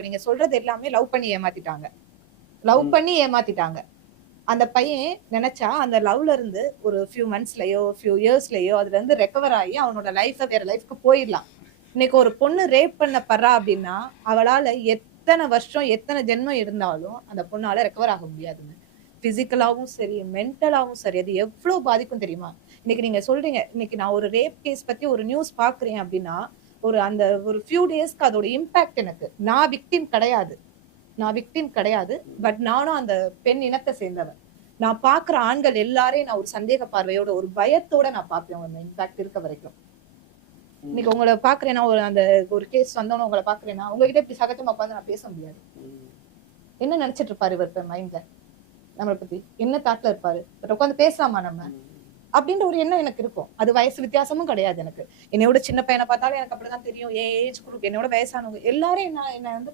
இப்ப நீங்க சொல்றது எல்லாமே லவ் பண்ணி ஏமாத்திட்டாங்க. லவ் பண்ணி ஏமாத்திட்டாங்க. அந்த பையன் நினைச்சா அந்த லவ்ல இருந்து ஒரு ஃபியூ மந்த்ஸ்லயோ ஃபியூ இயர்ஸ்லயோ அதுல இருந்து ரெக்கவர் ஆகி அவனோட லைஃப்ல வேற லைஃப்க்கு போயிடலாம். இன்னைக்கு ஒரு பொண்ணு ரேப் பண்ணப்படுறா அப்படின்னா அவளால எத்தனை வருஷம் எத்தனை ஜென்மம் இருந்தாலும் அந்த பொண்ணால ரெக்கவர் ஆக முடியாதுங்க. பிசிக்கலாவும் சரி மென்டலாவும் சரி அது எவ்வளவு பாதிக்கும் தெரியுமா? இன்னைக்கு நீங்க சொல்றீங்க இன்னைக்கு நான் ஒரு ரேப் கேஸ் பத்தி ஒரு நியூஸ் பாக்குறேன் அப்படின்னா அந்த ஒரு ஃபியூ டேஸ்க்கு அதோட இம்பாக்ட் எனக்கு நான் விக்டிம் கிடையாது. நான் விக்டிம் கிடையாது. பட் நானும் அந்த பெண் இனத்தை சேர்ந்தவன். நான் பாக்குற ஆண்கள் எல்லாரையும் நான் ஒரு சந்தேக பார்வையோட ஒரு பயத்தோட நான் பாப்பேன் அந்த இம்பாக்ட் இருக்க வரைக்கும். இன்னைக்கு உங்களை பாக்குறேன்னா அந்த ஒரு கேஸ் வந்தோன்னு உங்களை பாக்குறேன்னா உங்ககிட்ட இப்படி சகஜமா உட்காந்து நான் பேச முடியாது. என்ன நினைச்சிட்டு இருப்பாரு இவர் மைண்ட்ல நம்மளை பத்தி என்ன தாட்ல இருப்பாரு? பட் உட்காந்து பேசலாமா நம்ம அப்படின்ற ஒரு எண்ணம் எனக்கு இருக்கும். அது வயசு வித்தியாசமும் கிடையாது எனக்கு. என்னையோட சின்ன பையனை பார்த்தாலும் எனக்கு அப்படிதான் தெரியும். ஏஜ் குரூப் என்னோட வயசானவங்க எல்லாரும் என்ன என்ன வந்து